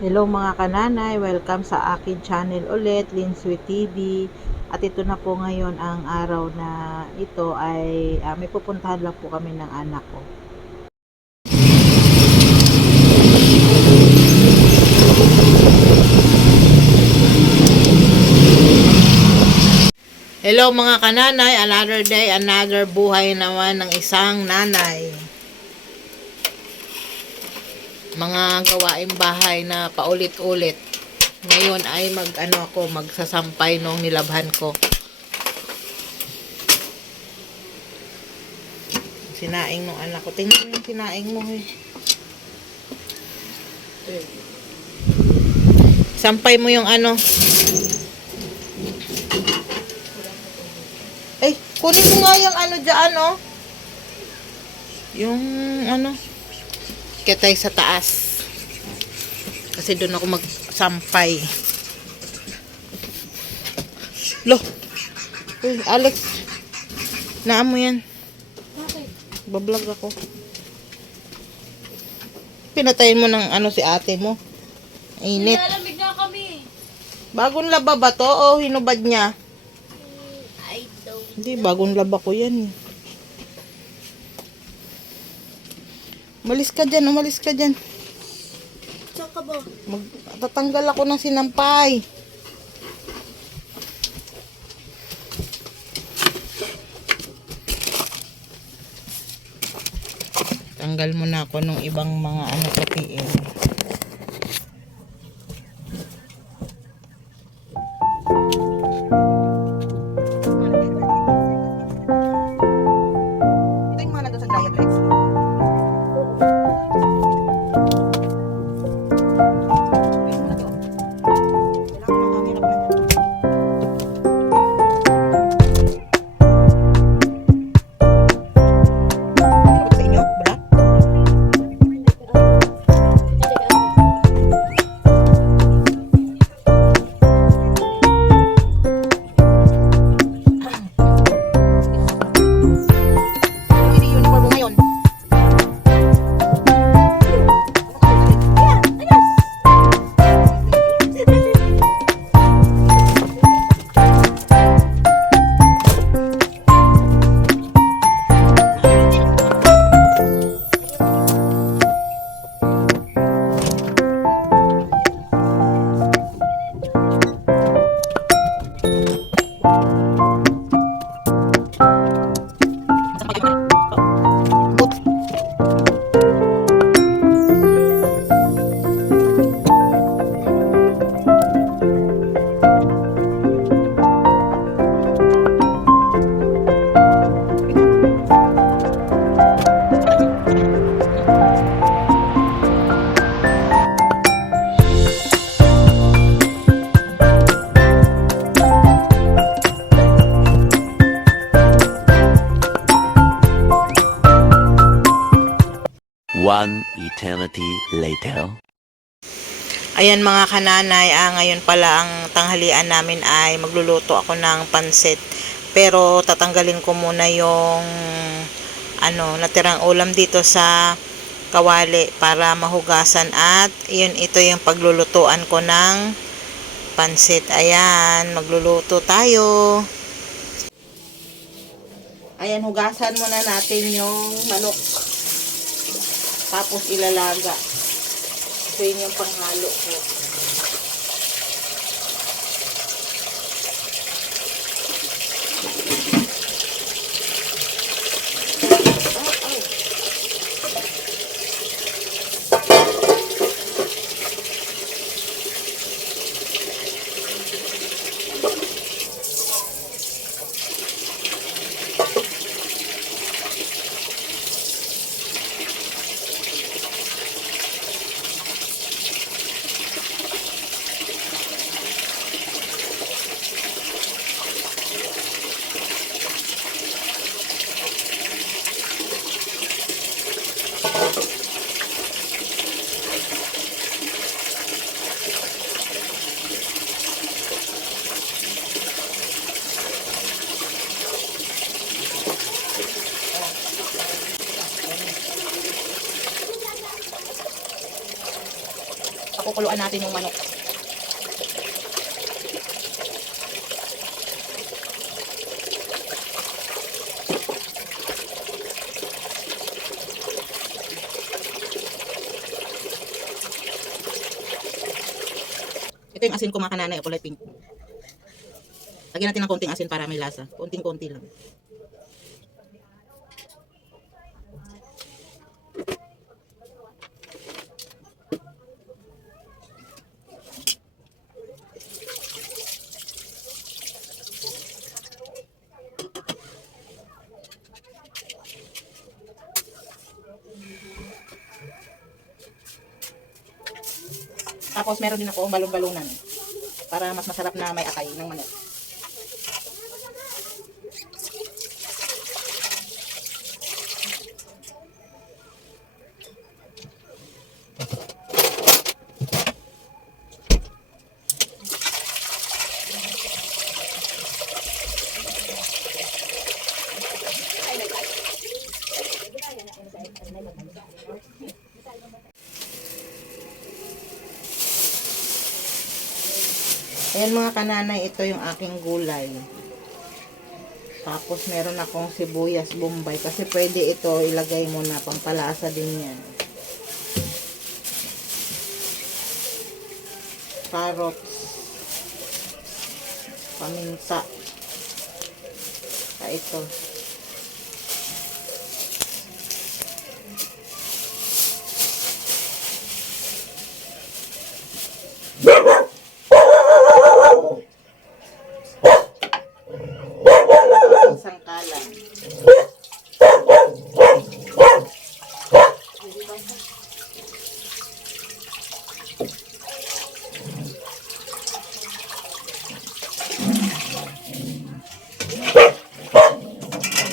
Hello mga kananay, welcome sa akin channel ulit, Linsweet TV. At ito na po ngayon ang araw na ito ay may pupuntahan lang po kami ng anak ko. Hello mga kananay, another day, another buhay naman ng isang nanay. Mga gawaing bahay na paulit-ulit. Ngayon ay magsasampay nung nilabhan ko. Sinaing nung anak ko. Tingnan mo yung sinaing mo eh. Sampay mo yung ano. Eh, kunin mo nga yung ano dyan, oh. Yung ano. Ketay sa taas. Kasi doon ako magsampay. Lo. Uy, Alex. Naan mo yan. Bakit? Bablog ako. Pinatayin mo ng ano si ate mo. Init. Nilalamig na kami. Bagong laba ba to o hinubad niya? I don't. Hindi, bagong laba ko yan. Umalis ka dyan, umalis ka dyan. Saan ka ba? Tatanggal ako ng sinampay. Tanggal mo na ako ng ibang mga ano kapiin. Ito yung mga nandun sa dryer Rex. One eternity later. Ayan mga kananay, ngayon pala ang tanghalian namin ay magluluto ako ng pansit. Pero tatanggalin ko muna yung natirang ulam dito sa kawali para mahugasan at ito yung paglulutuan ko ng pansit. Ayan, magluluto tayo. Ayan, hugasan muna natin yung manok. Tapos ilalaga. So, yun yung panghalo ko. Pakukuluan natin yung manok. Ito yung asin ko mga kananay, kulay pink. Lagyan natin ng konting asin para may lasa. Konting-konti lang. Tapos meron din ako balon-balunan para mas masarap na may atay ng manok. Ayan mga kananay, ito yung aking gulay. Tapos meron akong sibuyas bombay kasi pwede ito ilagay mo na pampalasa din yan. Carrots. Paminta. Ito. Sangkalan.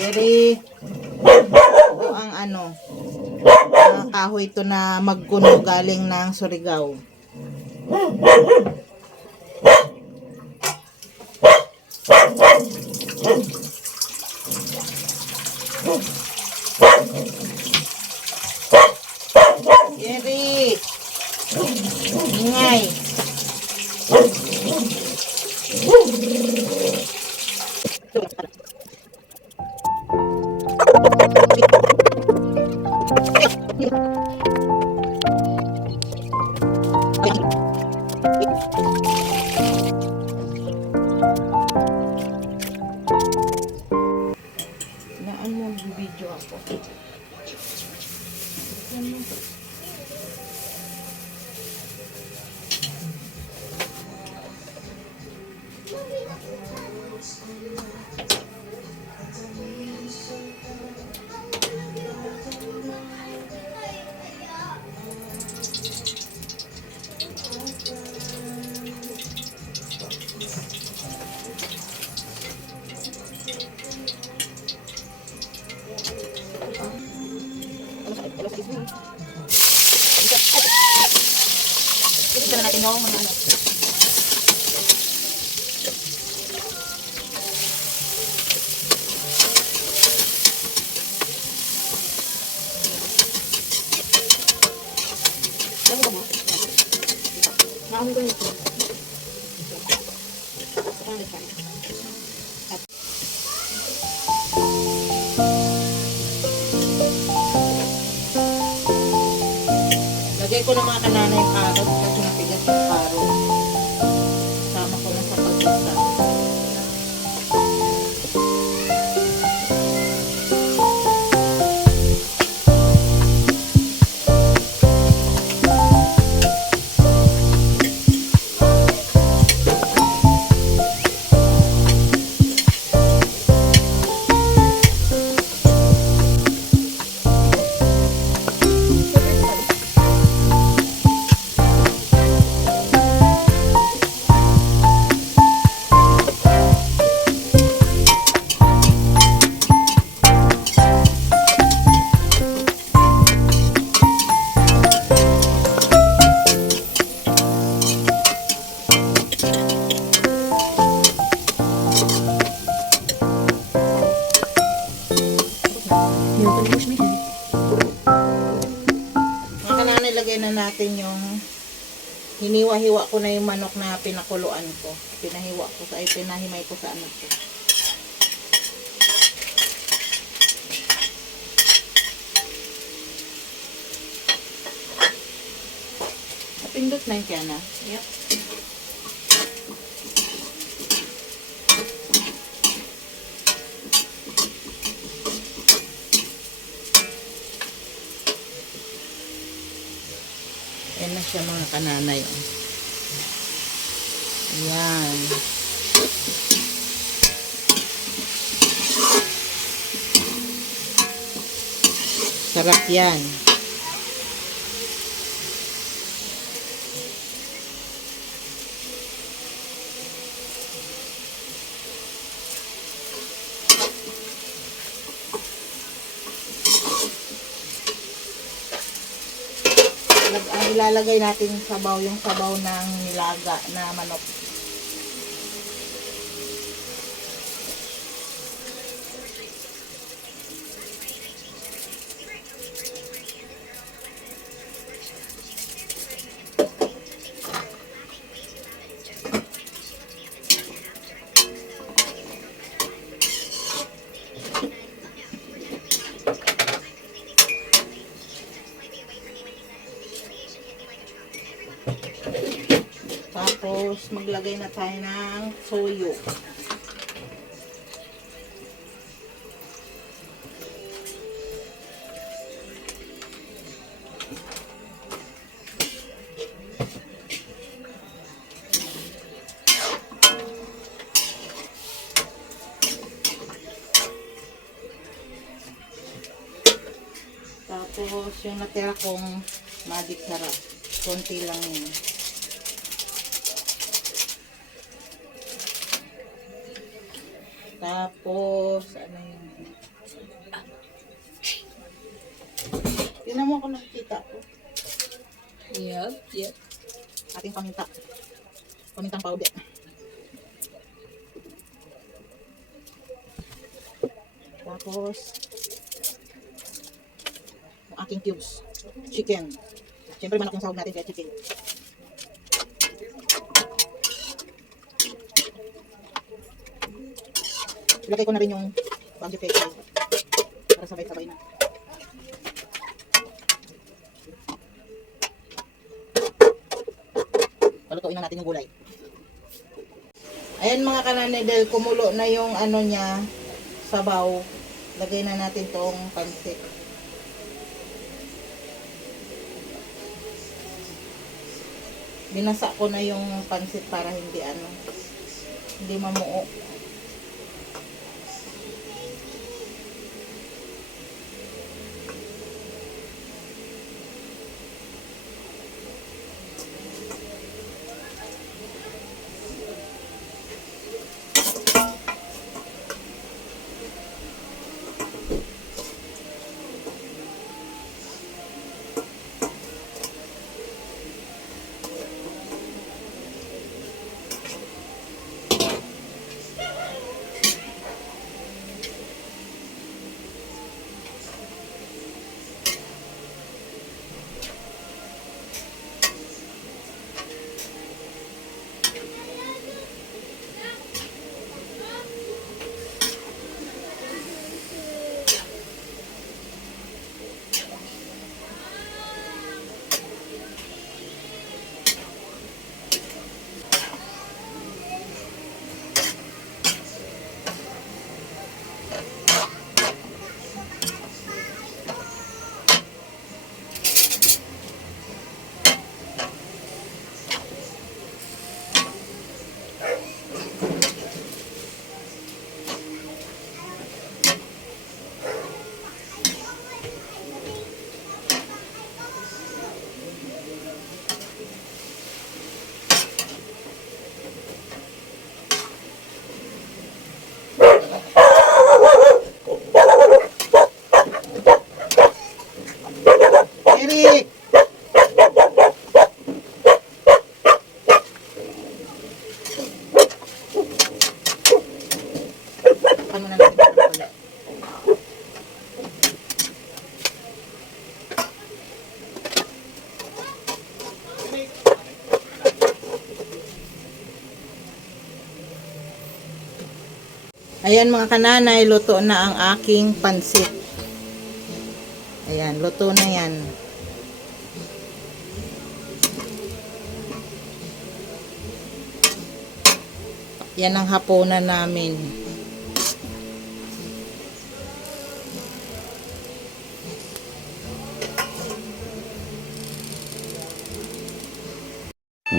Jerry, ito ang kahoy ito na magkuno galing ng Surigao. Jerry, ingay. Naan mo video ako. Ito na natin yung mga ano. Nakahuli ko nito. Lagay ko ng mga kanana yung carrot kasi napigas yung carrot. Sama ko na sa paggisa. hiniwa-hiwa ko na yung manok na pinakuluan ko. Pinahimay ko sa ano ko. Napindot na yung kaya na. Yep. Ayan na siya mga kananay. Ayan. Sarap yan. Ilalagay natin sabaw, yung sabaw ng nilaga na manok. Tapos, maglagay na tayo ng soyo. Tapos, yung natira kong magic sarap. Konti lang yun. Tapos, ano yun? Tingnan mo kung nakikita ko. Yep. Ating paminta. Pamintang powder. Tapos, yung ating cubes. Chicken. Siyempre, manok yung sahog natin kaya chicken. Ilagay ko na rin yung bagyo pecho para sabay-sabay na. Palutuin na natin yung gulay. Ayan mga kananay, dahil kumulo na yung ano niya, sabaw, lagay na natin tong pansit. Binasa ko na yung pansit para hindi mamuo. Eric! Ano na natin ito ulit? Ayan mga kananay, luto na ang aking pansit. Ayan, luto na yan. Yan ang hapunan namin.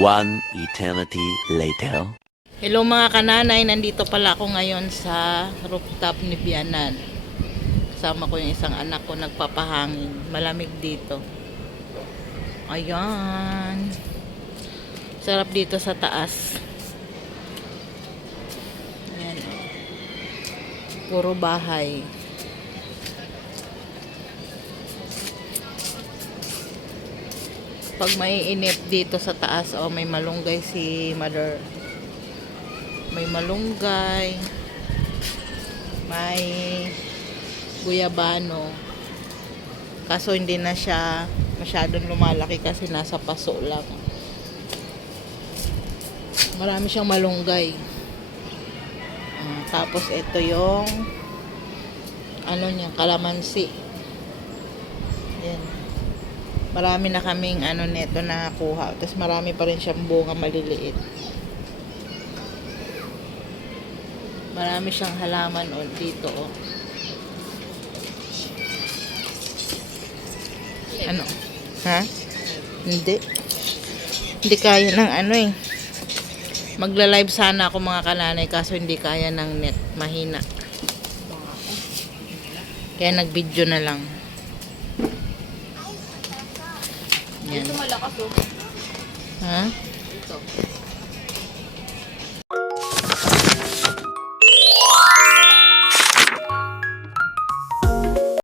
One eternity later. Hello mga kananay, nandito pala ako ngayon sa rooftop ni Bianan. Kasama ko yung isang anak ko nagpapahangin. Malamig dito. Ayan. Sarap dito sa taas. Ayan. Puro bahay. Pag maiinip dito sa taas, oh, may malunggay si mother. May malunggay. May guyabano. Kaso hindi na siya masyadong lumalaki kasi nasa paso lang. Marami siyang malunggay. Tapos ito yung ano niya, kalamansi. Yan. Marami na kaming ano neto nakakuha. Tapos marami pa rin siyang bunga maliliit. Marami siyang halaman dito oh. Ano? Ha? Hindi. Hindi kaya ng ano eh. Magla-live sana ako mga kananay kaso hindi kaya ng net. Mahina. Kaya nag-video na lang. Yan. Ito malakas oh. Ha? Ito.